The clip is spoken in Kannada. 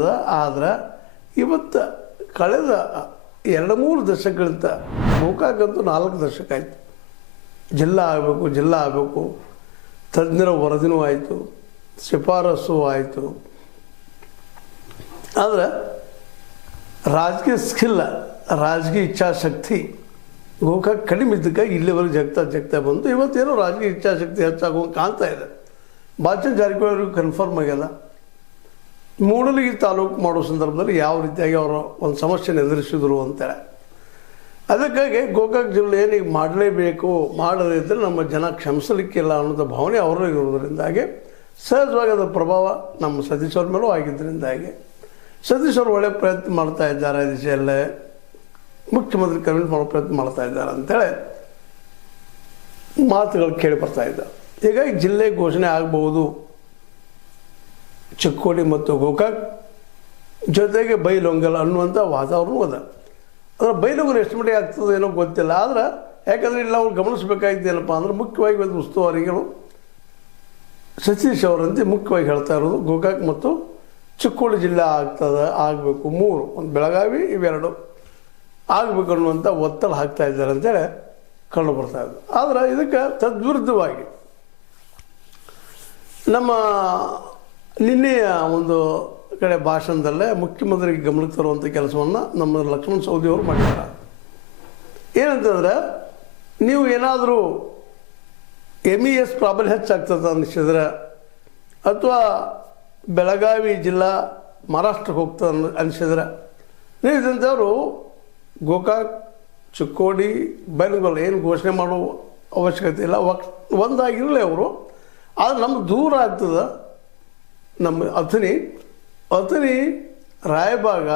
ಆಗ್ತದ. ಆದ್ರೆ ಇವತ್ತು ಕಳೆದ 2-3 ದಶಕಗಳಿಂದ ಗೋಕಾಕಂತೂ 4 ದಶಕ ಆಯಿತು. ಜಿಲ್ಲಾ ಆಗಬೇಕು, ತಜ್ಞರ ವರದಿನೂ ಆಯಿತು, ಶಿಫಾರಸು ಆಯಿತು. ಆದರೆ ರಾಜಕೀಯ ಸ್ಕಿಲ್, ರಾಜಕೀಯ ಇಚ್ಛಾಶಕ್ತಿ ಗೋಕಾಕ್ ಕಡಿಮೆ ಇದ್ದಕ್ಕಾಗಿ ಇಲ್ಲಿವರೆಗೆ ಜಗ್ತಾ ಬಂತು. ಇವತ್ತೇನೋ ರಾಜಕೀಯ ಇಚ್ಛಾಶಕ್ತಿ ಹೆಚ್ಚಾಗುವಂಗೆ ಕಾಣ್ತಾ ಇದೆ. ಬಾಲಚಂದ್ರ ಜಾರಕಿಹೊಳಿ ಅವ್ರಿಗೆ ಕನ್ಫರ್ಮ್ ಆಗ್ಯದ. ಮೂಡಲಗಿ ತಾಲೂಕು ಮಾಡೋ ಸಂದರ್ಭದಲ್ಲಿ ಯಾವ ರೀತಿಯಾಗಿ ಅವರು ಒಂದು ಸಮಸ್ಯೆನ ಎದುರಿಸಿದ್ರು ಅಂತೇಳಿ. ಅದಕ್ಕಾಗಿ ಗೋಕಾಕ್ ಜಿಲ್ಲೆ ಏನೀಗ ಮಾಡಲೇಬೇಕು, ಮಾಡದಿದ್ದರೆ ನಮ್ಮ ಜನ ಕ್ಷಮಿಸಲಿಕ್ಕಿಲ್ಲ ಅನ್ನೋದು ಭಾವನೆ ಅವರಲ್ಲಿ ಇರೋದ್ರಿಂದಾಗಿ ಸಹಜವಾಗಿ ಅದರ ಪ್ರಭಾವ ನಮ್ಮ ಸತೀಶ್ ಅವ್ರ ಮೇಲೂ ಆಗಿದ್ದರಿಂದಾಗಿ ಸತೀಶ್ ಅವರು ಒಳ್ಳೆಯ ಪ್ರಯತ್ನ ಮಾಡ್ತಾ ಇದ್ದಾರೆ. ದಿಶೆಯಲ್ಲೇ ಮುಖ್ಯಮಂತ್ರಿ ಕನ್ವಿನ್ಸ್ ಮಾಡೋ ಪ್ರಯತ್ನ ಮಾಡ್ತಾ ಇದ್ದಾರೆ ಅಂತೇಳಿ ಮಾತುಗಳು ಕೇಳಿ ಬರ್ತಾ ಇದ್ದಾವೆ. ಹೀಗಾಗಿ ಜಿಲ್ಲೆ ಘೋಷಣೆ ಆಗ್ಬೋದು ಚಿಕ್ಕೋಡಿ ಮತ್ತು ಗೋಕಾಕ್, ಜೊತೆಗೆ ಬೈಲೊಂಗಲ್ ಅನ್ನುವಂಥ ವಾತಾವರಣ ಅದ. ಅದರ ಬೈಲೊಂಗಲ್ ಎಷ್ಟು ಮಟ್ಟಿಗೆ ಆಗ್ತದೆ ಏನೋ ಗೊತ್ತಿಲ್ಲ. ಆದರೆ ಯಾಕಂದರೆ ಇಲ್ಲಿ ನಾವು ಗಮನಿಸಬೇಕಾಗಿದ್ದೇನಪ್ಪ ಅಂದ್ರೆ ಮುಖ್ಯವಾಗಿ ಒಂದು ಉಸ್ತುವಾರಿಗಳು ಸತೀಶ್ ಅವರಂತೆ ಮುಖ್ಯವಾಗಿ ಹೇಳ್ತಾ ಇರೋದು ಗೋಕಾಕ್ ಮತ್ತು ಚಿಕ್ಕೋಡಿ ಜಿಲ್ಲೆ ಆಗಬೇಕು, 3 ಒಂದು ಬೆಳಗಾವಿ, ಇವೆರಡು ಆಗಬೇಕು ಅನ್ನುವಂಥ ಒತ್ತಡ ಹಾಕ್ತಾ ಇದ್ದಾರೆ ಅಂತೇಳಿ ಕಂಡು ಬರ್ತಾ ಇದೆ. ಆದರೆ ಇದಕ್ಕೆ ತದ್ವಿರುದ್ಧವಾಗಿ ನಮ್ಮ ನಿನ್ನೆಯ ಒಂದು ಕಡೆ ಭಾಷಣದಲ್ಲೇ ಮುಖ್ಯಮಂತ್ರಿಗೆ ಗಮನಕ್ಕೆ ತರುವಂಥ ಕೆಲಸವನ್ನು ನಮ್ಮ ಲಕ್ಷ್ಮಣ್ ಸವದಿ ಅವರು ಮಾಡಿದ್ದಾರೆ. ಏನಂತಂದರೆ ನೀವು ಏನಾದರೂ MES ಪ್ರಾಬಲ್ಯ ಹೆಚ್ಚಾಗ್ತದೆ ಅನಿಸಿದ್ರೆ, ಅಥವಾ ಬೆಳಗಾವಿ ಜಿಲ್ಲಾ ಮಹಾರಾಷ್ಟ್ರಕ್ಕೆ ಹೋಗ್ತದೆ ಅನಿಸಿದ್ರೆ, ನೀವು ಇದಂಥವ್ರು ಗೋಕಾಕ್, ಚಿಕ್ಕೋಡಿ, ಬೈಲೊಂಗಲ್ ಏನು ಘೋಷಣೆ ಮಾಡೋ ಅವಶ್ಯಕತೆ ಇಲ್ಲ. ಒಂದಾಗಿರಲಿ ಅವರು. ಆದರೆ ನಮ್ಗೆ ದೂರ ಆಗ್ತದೆ. ನಮ್ಮ ಅಥಣಿ ರಾಯಬಾಗ